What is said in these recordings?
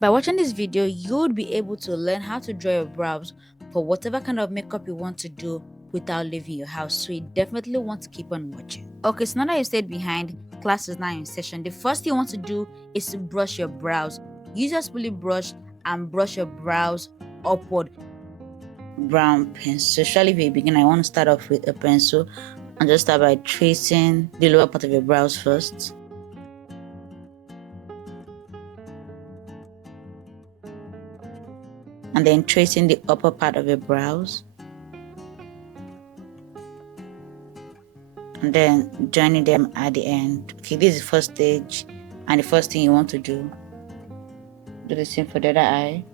By watching this video, you would be able to learn how to draw your brows for whatever kind of makeup you want to do without leaving your house, so you definitely want to keep on watching. Okay, so now that you stayed behind, class is now in session. The first thing you want to do is to brush your brows. Use your spoolie brush and brush your brows upward. Brown pencil. Usually if you're a beginner, I want to start off with a pencil and just start by tracing the lower part of your brows first. And then tracing the upper part of your brows. And then joining them at the end. Okay, this is the first stage, and the first thing you want to do the same for the other eye.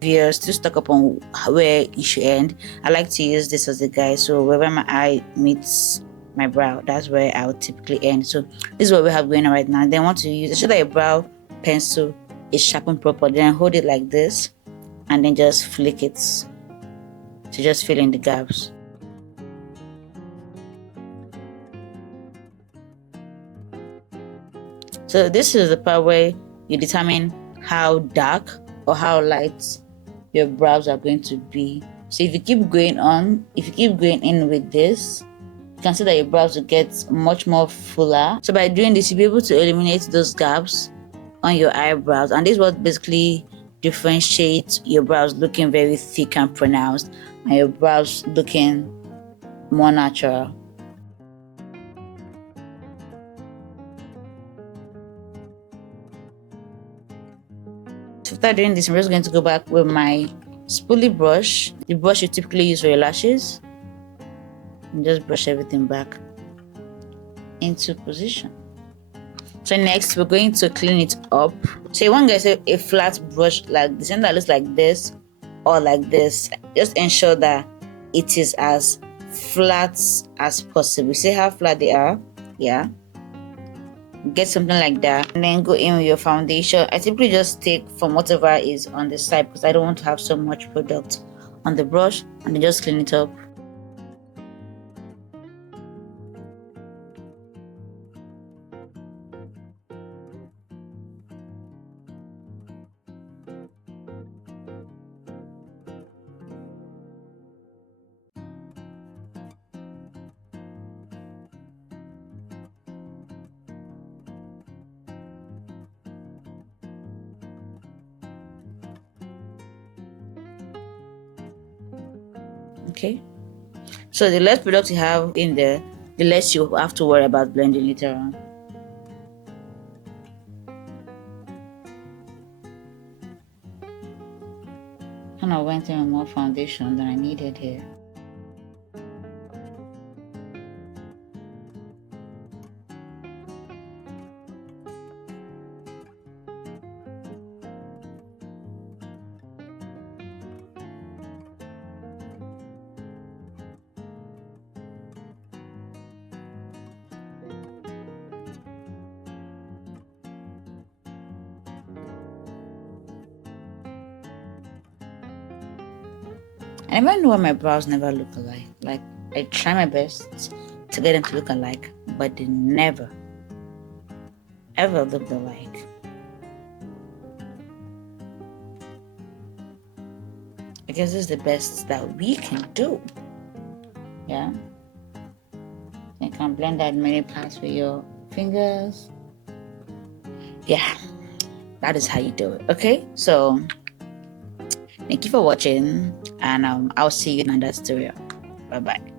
If you're still stuck up on where you should end, I like to use this as a guide. So wherever my eye meets my brow, that's where I would typically end. So this is what we have going on right now. Then want to use, so that your brow pencil is sharpened properly, then hold it like this and then just flick it to just fill in the gaps. So this is the part where you determine how dark or how light your brows are going to be. So if you keep going in with this, you can see that your brows will get much more fuller. So by doing this, you'll be able to eliminate those gaps on your eyebrows, and this is what basically differentiates your brows looking very thick and pronounced and your brows looking more natural. So after doing this, I'm just going to go back with my spoolie brush, the brush you typically use for your lashes, and just brush everything back into position. So next, we're going to clean it up. So you want to get a flat brush like this, and that looks like this or like this. Just ensure that it is as flat as possible. See how flat they are? Yeah. Get something like that, and then go in with your foundation. I typically just take from whatever is on the side because I don't want to have so much product on the brush, and then just clean it up. Okay, so the less product you have in there, the less you have to worry about blending later on. And I went in with more foundation than I needed here. I never know why my brows never look alike. Like, I try my best to get them to look alike, but they never, ever look alike. I guess this is the best that we can do. Yeah? You can blend out many parts with your fingers. Yeah, that is how you do it. Okay, so thank you for watching, and I'll see you in another tutorial. Bye bye.